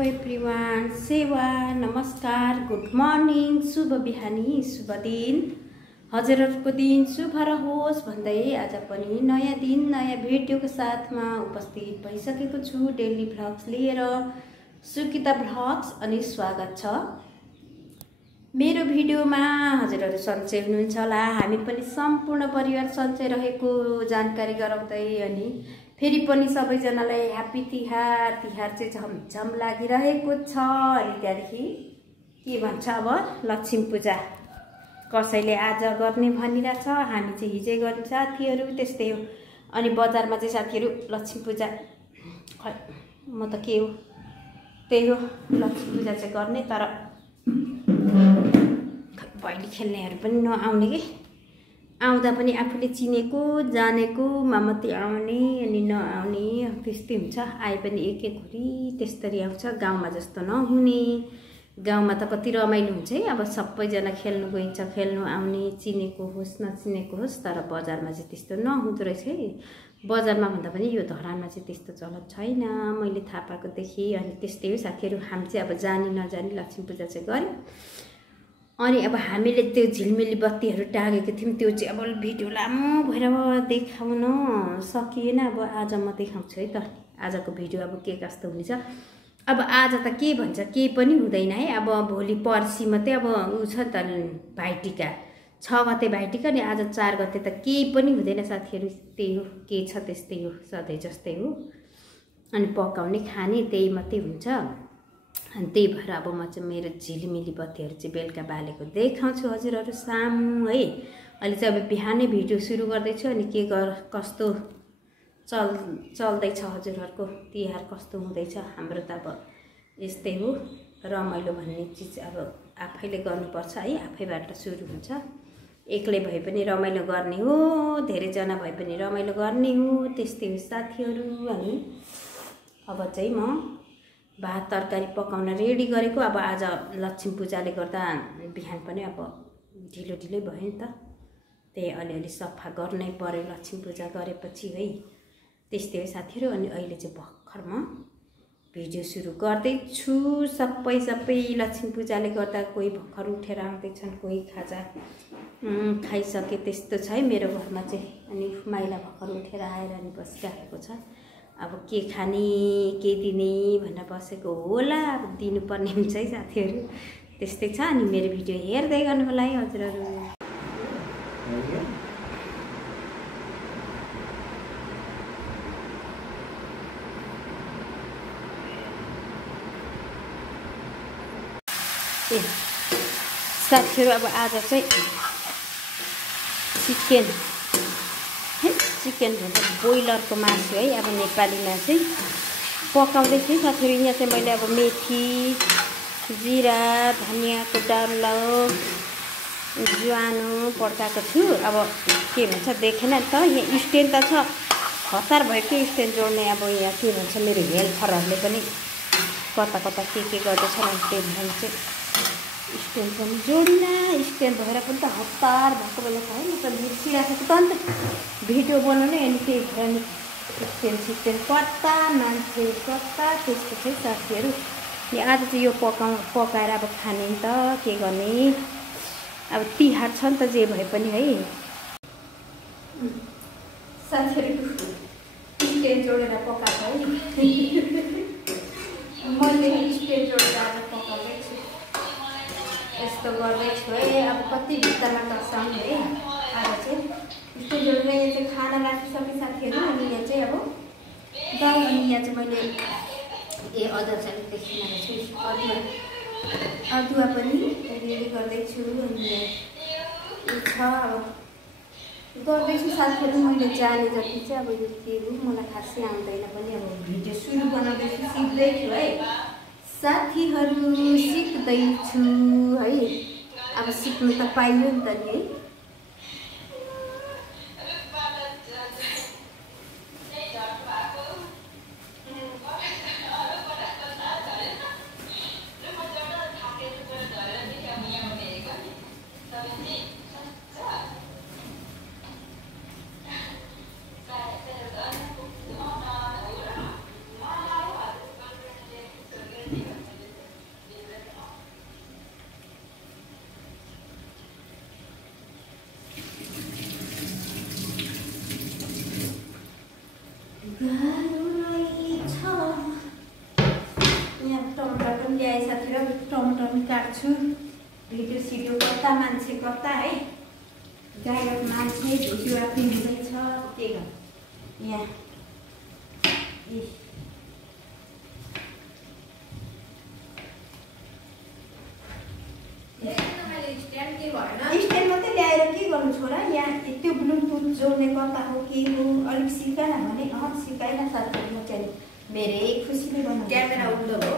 Hello everyone, सेवा नमस्कार, good morning, शुभ बिहानी, शुभ दिन, हजुरहरूको दिन शुभ रहोस् भन्दै आज पनि नयाँ दिन नयाँ भिडियोको साथमा उपस्थित भइसकेको छु। डेली भ्लग्स लिएर सुकिता भ्लग्स अनि स्वागत छ। मेरो भिडियोमा हजुरहरू सन्चै हुनुहुन्छ होला। हामी पनि सम्पूर्ण परिवार सन्चै रहेको जानकारी गराउँदै अनि फेरि पनि सबैजनालाई ह्यापी तिहार। तिहार चाहिँ झमझम लागिरहेको छ। अनि त्यहाँदेखि के भन्छ अब लक्ष्मी पूजा कसैले आज गर्ने भनिरहेछ, हामी चाहिँ हिजै गर्ने साथीहरू त्यस्तै हो। अनि बजारमा चाहिँ साथीहरू लक्ष्मी पूजा खै म त के हो त्यही हो, लक्ष्मी पूजा चाहिँ गर्ने, तर भैली खेल्नेहरू पनि नआउने कि आउँदा पनि आफूले चिनेको जानेको मात्रै आउने अनि नआउने त्यस्तै हुन्छ। आए पनि एक एक घुरी त्यस्तरी आउँछ, गाउँमा जस्तो नहुने। गाउँमा त कति रमाइलो हुन्छ है, अब सबैजना खेल्नु गइन्छ, खेल्नु आउने, चिनेको होस् नचिनेको होस्। तर बजारमा चाहिँ त्यस्तो नहुँदो रहेछ है। बजारमा भन्दा पनि यो धरानमा चाहिँ त्यस्तो चलन छैन मैले थाहा पाएको देखेँ। अनि त्यस्तै हो साथीहरू, हामी चाहिँ अब जानी नजानी लक्ष्मी पूजा चाहिँ गऱ्यौँ। अनि अब हामीले त्यो झिलमिली बत्तीहरू टाँगेको थियौँ, त्यो चाहिँ अब भिडियो लामो भएर देखाउन सकिएन। अब आज म देखाउँछु है त आजको भिडियो अब के कस्तो हुन्छ। अब आज त के भन्छ केही पनि हुँदैन है। अब भोलि पर्सि मात्रै अब उ छ त भाइटिका, 6 गते भाइटिका, अनि आज 4 गते त केही पनि हुँदैन साथीहरू। त्यही हो, के छ त्यस्तै हो, सधैँ जस्तै हो। अनि पकाउने खाने त्यही मात्रै हुन्छ। अनि त्यही भएर अब म चाहिँ मेरो झिलिमिली बत्तीहरू चाहिँ बेलुका बालेको देखाउँछु हजुरहरू सामु है। अहिले चाहिँ अब बिहानै भिडियो सुरु गर्दैछु। अनि के कस्तो चल्दैछ हजुरहरूको तिहार कस्तो हुँदैछ। हाम्रो त अब यस्तै हो, रमाइलो भन्ने चिज अब आफैले गर्नुपर्छ है, आफैबाट सुरु हुन्छ। एक्लै भए पनि रमाइलो गर्ने हो, धेरैजना भए पनि रमाइलो गर्ने हो, त्यस्तै हो साथीहरू। अनि अब चाहिँ म भात तरकारी पकाउन रेडी गरेको। अब आज लक्ष्मी पूजाले गर्दा बिहान पनि अब ढिलो भयो नि त, त्यही अलिअलि सफा गर्नै पर्यो लक्ष्मी पूजा गरेपछि है। त्यस्तै हो साथीहरू। अनि अहिले चाहिँ भर्खर म भिडियो सुरु गर्दैछु। सबै लक्ष्मी पूजाले गर्दा कोही भर्खर उठेर आउँदैछन्, कोही खाजा खाइसके त्यस्तो छ है मेरो घरमा चाहिँ। अनि माइला भर्खर उठेर आएर अनि बसिराखेको छ। अब के खाने के दिने भनेर बसेको होला, अब दिनुपर्ने हुन्छ है साथीहरू। त्यस्तै छ। अनि मेरो भिडियो हेर्दै गर्नु होला है हजुरहरू। ए साथीहरू, अब आज चाहिँ चिकन भन्छ ब्रोइलरको मासु है। अब नेपालीमा चाहिँ पकाउँदैछु है साथीहरू। यहाँ चाहिँ मैले अब मेथी, जिरा, धनियाँको डल्लो, ज्वानो पड्काएको छु। अब के भन्छ देखेन त, यहाँ स्ट्यान्ड त छ, हतार भयो के स्ट्यान्ड जोड्ने। अब यहाँ के भन्छ मेरो हेल्परहरूले पनि कता के गर्दैछन्, त्यही भएर चाहिँ स्ट्यान्ड पनि जोडिन। स्ट्यान्ड भएर पनि त हतार भएको बेला छ है, म त बिर्सिराखेको त अन्त भिडियो बनाउने। अनि त्यही भएर नि स्ट्यान्ड कता मान्छे कता त्यस्तो चाहिँ साथीहरू। अनि आज चाहिँ यो पकाएर अब खाने नि त, के गर्ने। अब तिहार छ नि त जे भए पनि है साथीहरू। स्ट्यान्ड जोडेर पकाएको है मैले, स्ट्यान्ड जोडेर आज पकाउँदैछु, यस्तो गर्दैछु है। अब कति भित्तामा तर्साउने है आज चाहिँ स्ट्यान्ड जोडेर। यहाँ चाहिँ खाना राखिसकेँ साथीहरू। अनि यहाँ चाहिँ अब दाल, अनि यहाँ चाहिँ मैले अदुवा चाहिँ देखिन छु, अदुवा पनि रेडी गर्दैछु। अनि छ अब गर्दैछु साथीहरू। मैले जाने जति चाहिँ अब यो के हो मलाई खासै आउँदैन पनि। अब भिडियो सुरु बनाउँदैछु, सिक्दैछु है साथीहरू, सिक्दैछु है। अब सिक्नु त पाइयो नि त नि है। भिडियो सिडियो कता मान्छे कता है गायक मान्छे भिडियोग्राफी हुँदैछ के गर्नु यहाँ स्ट्यान्ड मात्रै ल्याएर के गर्नु छोरा यहाँ त्यो ब्लुटुथ जोड्ने कता हो के हो अलिक सिकाएन भने सिकाएन साथीहरू म चाहिँ मेरै खुसीले बनाउनु क्यामेरा उल्टो हो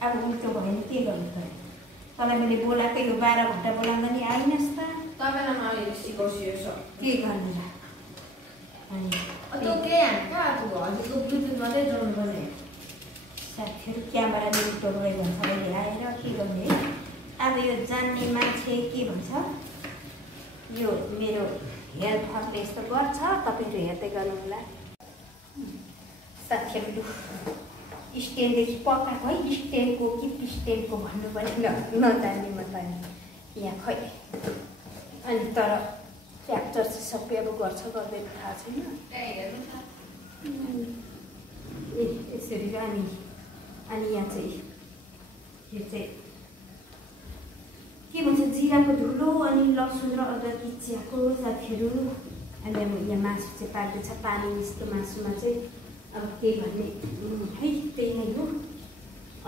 अब उल्टो भयो भने के गर्नु त तँलाई मैले बोलाएको यो 12 घन्टा बोलाउँदा नि आइनस् त तपाईँलाई म अलिअलि सिकाउँछु यसो के गर्नु र अनि त्यो के हान्छ हजुरको ब्लुटुथ मात्रै जोड्नु पर्ने साथीहरू क्यामेरा उल्टो गयो भन्छ अहिले आएर के गर्ने है अब यो जान्ने मान्छे के भन्छ यो मेरो हेल्परले यस्तो गर्छ तपाईँहरू हेर्दै गर्नु होला साथीहरू स्ट्यान्डदेखि पकाएको है स्ट्यान्डको कि स्ट्यान्डको भन्नु पनि नजान्ने म त यहाँ खै अनि तर फ्र्याक्चर चाहिँ सबै अब गर्छ गर्दैन थाहा छैन यसरी अनि यहाँ चाहिँ यो चाहिँ के भन्छ जिराको धुलो अनि लसुन र अदरक चियाको साथीहरू अनि अब यहाँ मासु चाहिँ पाक्दैछ पानी मिस्दो मासुमा चाहिँ अब के भन्ने है त्यही नै हो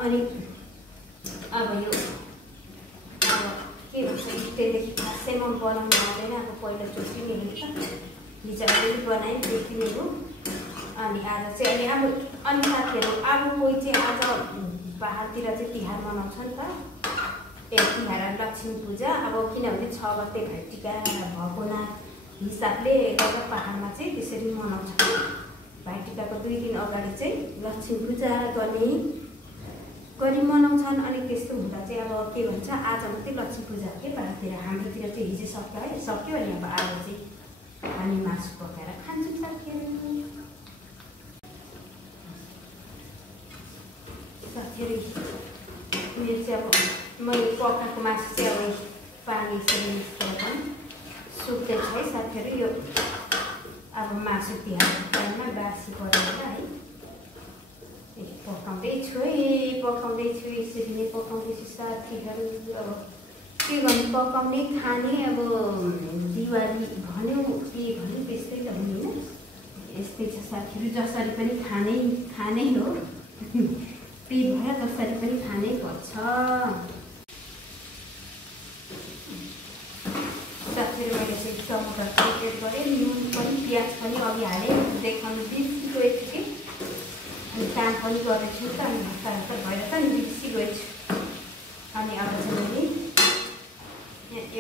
अनि अब यो अब के भन्छ स्टेनदेखि खासै म बनाउनु आउँदैन अब पहिलोचोटि नै हुन्छ हिजो अलिअलि बनाएँ त्यति नै हो अनि आज चाहिँ अनि साथीहरू अब कोही चाहिँ आज पहाडतिर चाहिँ तिहार मनाउँछ नि त तिहार लक्ष्मी पूजा अब किनभने 6 गते भाइटिका भएको हिसाबले गर्दा पहाडमा चाहिँ त्यसरी मनाउँछ भाइटिकाको 2 दिन अगाडि चाहिँ लक्ष्मी पूजा गरी मनाउँछन् अनि त्यस्तो हुँदा चाहिँ अब के भन्छ आज मात्रै लक्ष्मी पूजा के पहाडतिर हाम्रोतिर चाहिँ हिजो सक्यो अनि अब आज चाहिँ हामी मासु पकाएर खान्छौँ साथीहरू मेरो चाहिँ अब मैले पकाएको मासु चाहिँ अब पानी यसरी मिस्टेर पनि सुक्दैछ है साथीहरू यो अब मासु तिहारको टाइममा बासी परेर है पकाउँदैछु यसरी नै पकाउँदैछु साथीहरू अब के गर्नु पकाउने खाने अब दिवाली भन्यो के भन्यो त्यस्तै त हुने होइन यस्तै छ साथीहरू जसरी पनि खानै हो त्यही भएर जसरी पनि खानै पर्छ साथीहरू मैले चाहिँ टमाटर प्रिपेयर गरेँ नुन पनि प्याज पनि अघि हालेँ देखाउनु बिर्सिगएको थिएँ अनि काम पनि गरेको छु त अनि हतार भएर त बिर्सिगएको छु अनि अब चाहिँ मैले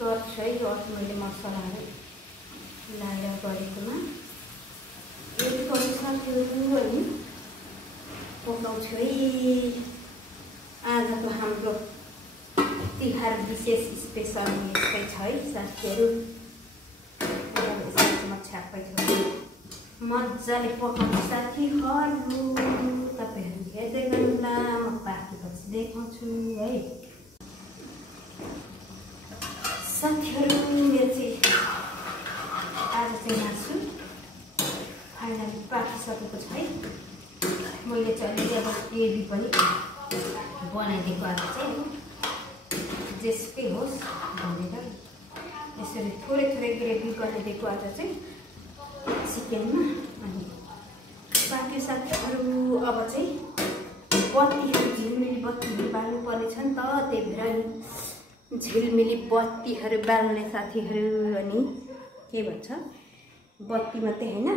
गर्छु है गर्छु मैले मसलाहरू लाएर गरेकोमा साथीहरू है पकाउँछु है आजको हाम्रो तिहार विशेष स्पेसल यस्तै छ है साथीहरू म छ्याप्पै छु मजाले पकाउँछु साथीहरू तपाईँहरू हेर्दै गर्नुहोला म पाकेपछि देखाउँछु है साथीहरू मेरो चाहिँ आज चाहिँ मासु फाइनली पाकिसकेको छ है मैले चाहिँ अब ग्रेभी पनि बनाइदिएको आज चाहिँ जेसुकै होस् भनेर यसरी थोरै ग्रेभी गरिदिएको आज चाहिँ चिकनमा अनि बाँकी साथीहरू अब चाहिँ बत्तीहरू झिलमिली बत्तीहरू बाल्नुपर्ने छ नि त त्यही भएर झिलमिली बत्तीहरू बाल्ने साथीहरू अनि के भन्छ बत्ती मात्रै होइन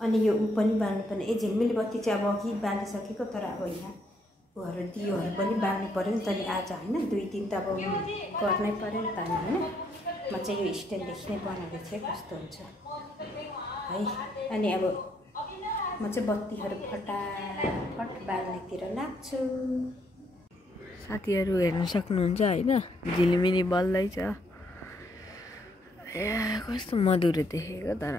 अनि यो पनि बाल्नुपर्ने झिलमिली बत्ती चाहिँ अब अघि बालिसकेको तर अब यहाँ ऊहरू दियोहरू पनि बाल्नु पऱ्यो नि त नि आज होइन 2 दिन त अब गर्नै पऱ्यो नि त होइन म चाहिँ यो स्ट्यान्डदेखि नै बनाएको छु कस्तो हुन्छ है अनि अब म चाहिँ बत्तीहरू फटाफट बाल्नेतिर लाग्छु साथीहरू हेर्न सक्नुहुन्छ होइन झिलिमिली बल्दैछ ए कस्तो मधुरो देखेको तर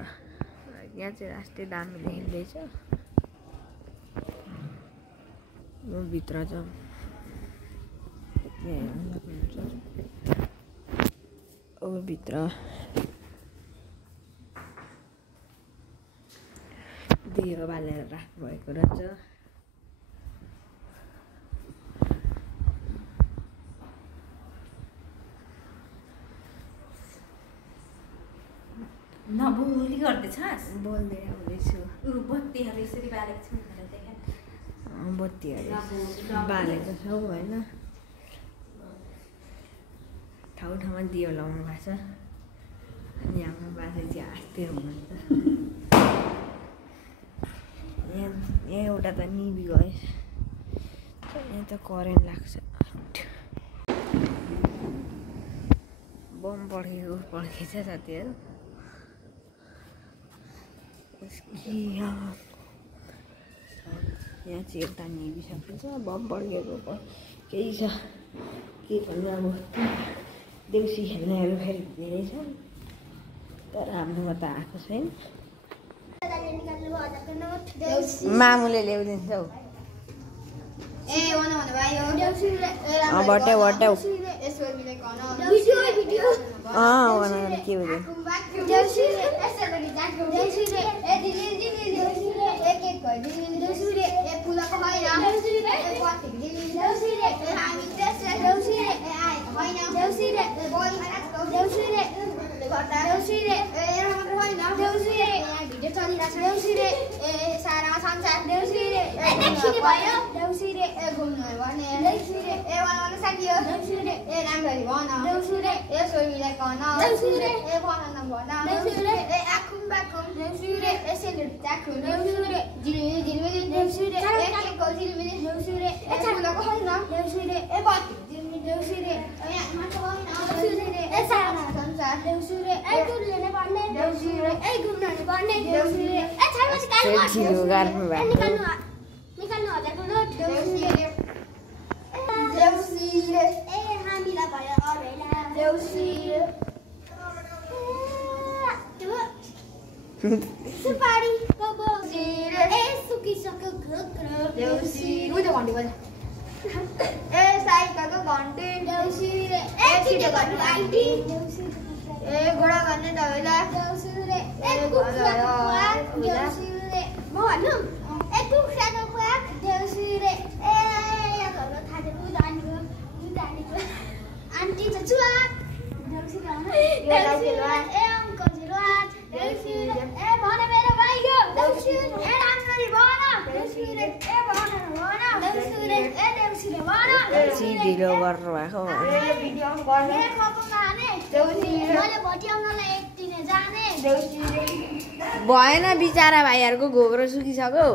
यहाँ चाहिँ राष्ट्रिय दामी देखिँदैछ म भित्र जाउँ हेर्न सक्नुहुन्छ अब भित्र बियो बालेर राख्नु भएको रहेछ। नबोली गर्दैछस्? बोल्दै आउँदैछु। बत्तीहरू यसरी बालेको छु भनेर देखा। बत्तीहरू बालेको छौ होइन। ठाउँ ठाउँमा दियो लाउनु भएको छ। अनि हाम्रो बाजे चाहिँ आस्ते हुनुहुन्छ। यहाँ एउटा त निभी गयो। यहाँ त करेन्ट लाग्छ। बम पड्केछ साथीहरू। यहाँ चाहिँ एउटा निभिसकेको छ। बम पड्केको केही छ। के भन्नु अब देउसी खेल्नेहरू फेरि धेरै छन् तर हाम्रोमा त आएको छैन। मामुले ल्याइदिन्छ हौ। बट्टे बट्टे के सुपारी कबो सुकिसक्यो देउसी उदे घन्टी बजा साइकलको घन्टी देउसी छिटो गर्नु आन्टी घोडा गर्ने दबाईला म भन्नु कुखुराको खुवाक देउसी रे आन्टी त चुवाक देउसी ढिलो गर्नुभएको भएन बिचारा भाइहरूको घोग्रो सुकिसक्यो।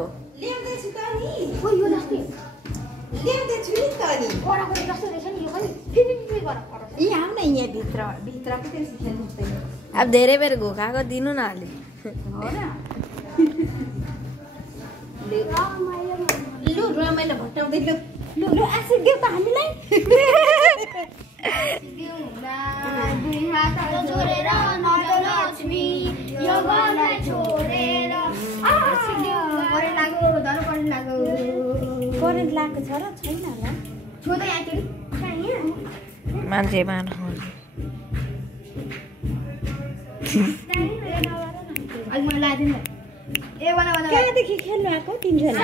अब धेरै बेर घोकाएको दिनु न अलि। लु रमाइलो भट्टाउँदै लु एसिड देऊ त हामीलाई। जोडेर लक्ष्मी यो घरलाई छोडेर करेन्ट लागेको छ र छैन होला छोड यहाँ मान्छे मार्नु कहाँदेखि खेल्नु आएको तिनजना?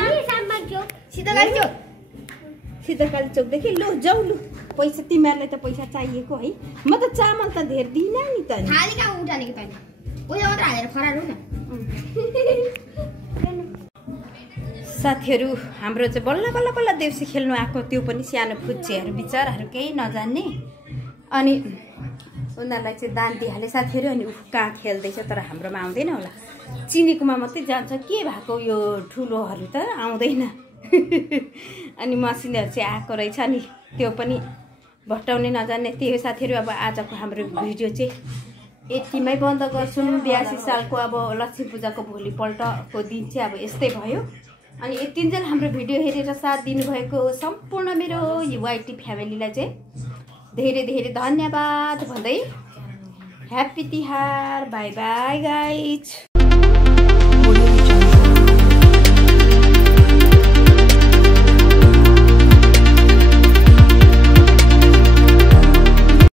शीतकाली चोकदेखि। लु जाऊ लु पैसा तिमीहरूलाई त पैसा चाहिएको है। म त चामल त धेर दिइनँ नि त। खाली कहाँ उठालेको तैँले पैसा मात्र हालेर फरार हो न। साथीहरू हाम्रो चाहिँ बल्ल बल्ल बल्ल देउसी खेल्नु आएको त्यो पनि सानो फुच्चेहरू बिचराहरू केही नजान्ने। अनि उनीहरूलाई चाहिँ दान दिइहाले साथीहरू। अनि कहाँ खेल्दैछ तर हाम्रोमा आउँदैन होला। चिनेकोमा मात्रै जान्छ। के भएको यो ठुलोहरू त आउँदैन। अनि मसिनहरू चाहिँ आएको रहेछ नि त्यो पनि भट्टाउने नजान्ने। त्यही हो साथीहरू। अब आजको हाम्रो भिडियो चाहिँ यतिमै बन्द गर्छौँ। 82 सालको अब लक्ष्मी पूजाको भोलिपल्टको दिन चाहिँ अब यस्तै भयो। अनि यतिन्जेल हाम्रो भिडियो हेरेर साथ दिनुभएको सम्पूर्ण मेरो YT फ्यामिलीलाई चाहिँ धेरै धेरै धन्यवाद भन्दै happy Tihar. By by guys.